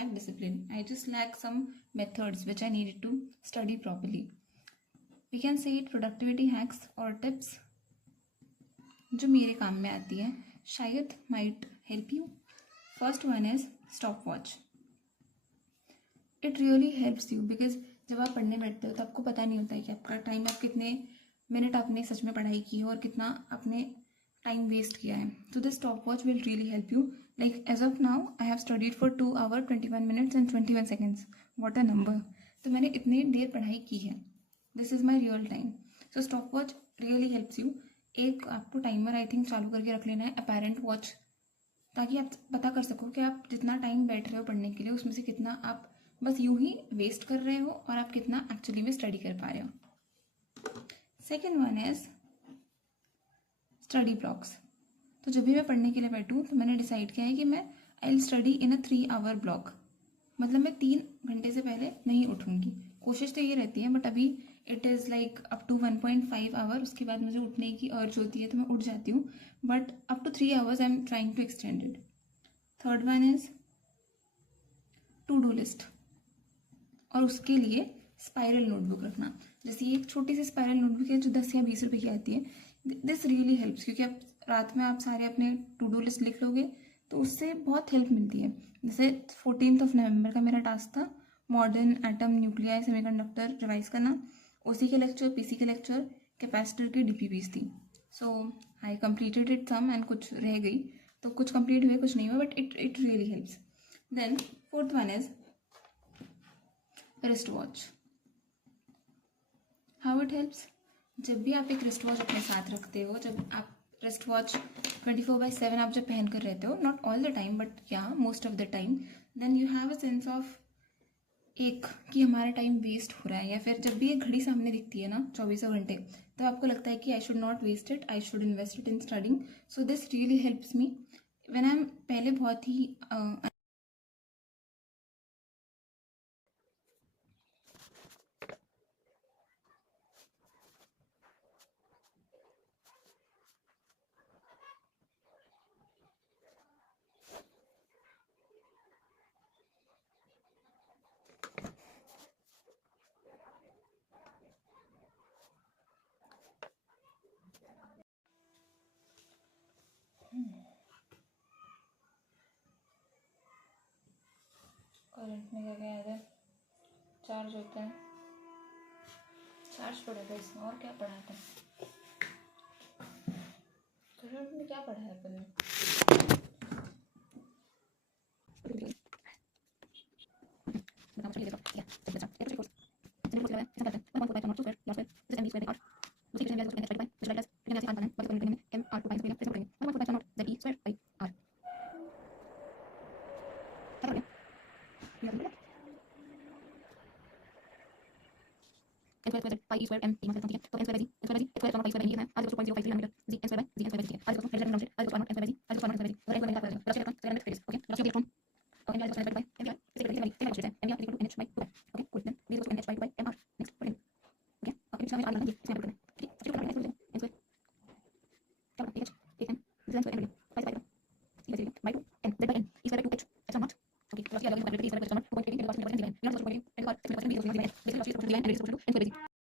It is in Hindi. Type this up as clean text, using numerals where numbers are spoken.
lack discipline. I just lack some methods which I needed to study properly. We can say it productivity hacks or tips जो मेरे काम में आती हैं, शायद might help you. First one is stopwatch. It really helps you because जब आप पढ़ने बैठते हो तो आपको पता नहीं होता है कि आपका टाइम, आप कितने मिनट आपने सच में पढ़ाई की है और कितना आपने टाइम वेस्ट किया है. So this stopwatch will really help you. Like as of now, I have studied for 2 hours 21 minutes and 21 seconds. What a number! तो मैंने इतनी देर पढ़ाई की है. This is my real time. So stopwatch really helps you. एक आपको टाइमर आई थिंक चालू करके रख लेना है, apparent watch, ताकि आप पता कर सको कि आप जितना टाइम बैठ रहे हो पढ़ने के लिए उसमें से कितना आप बस यूं ही वेस्ट कर रहे हो और आप कितना एक्चुअली में स्टडी कर पा रहे हो. Second one is study blocks. तो जब भी मैं पढ़ने के लिए बैठूँ तो मैंने डिसाइड किया है कि मैं I will study in a 3 hour block. मतलब मैं 3 घंटे से पहले नहीं उठूँगी. कोशिश तो ये रहती है, बट अभी it is like up to 1.5 hour. उसके बाद मुझे उठने की अर्ज होती है तो मैं उठ जाती हूँ, but up to 3 hours I am trying to extend it. Third one is to do list, और उसके लिए स्पाइरल नोटबुक रखना. जैसे ये एक छोटी सी स्पाइरल नोटबुक है जो 10 या 20 रुपए की आती है. दिस रियली हेल्प्स, क्योंकि आप रात में आप सारे अपने टू डू लिस्ट लिख लोगे तो उससे बहुत हेल्प मिलती है. जैसे 14 नवंबर का मेरा टास्क था modern atom nuclei semiconductor revise करना. ओसी के लेक्चर, पीसी के लेक्चर, कैपेसिटर की डीपीपीज थी. So I completed it some and कुछ रह गई, तो कुछ कंप्लीट हुए कुछ नहीं हुआ, but it really helps. Then fourth one is wrist watch. How it helps? जब भी आप एक रिस्ट वॉच अपने साथ रखते हो, जब आप रिस्ट वॉच 24/7 आप जब पहन कर रहते हो, not all the time but या most of the time, then you have a sense of एक कि हमारा टाइम वेस्ट हो रहा है. या फिर जब भी एक घड़ी सामने दिखती है ना 24 घंटे, तो आपको लगता है कि I should not waste it, I should invest it in studying. So this really helps me when I am पहले बहुत ही करंट में क्या क्या है, चार्ज होता है, चार्ज पड़ा था इसमें, और क्या पढ़ा था करंट में, क्या पढ़ा है अपन ने.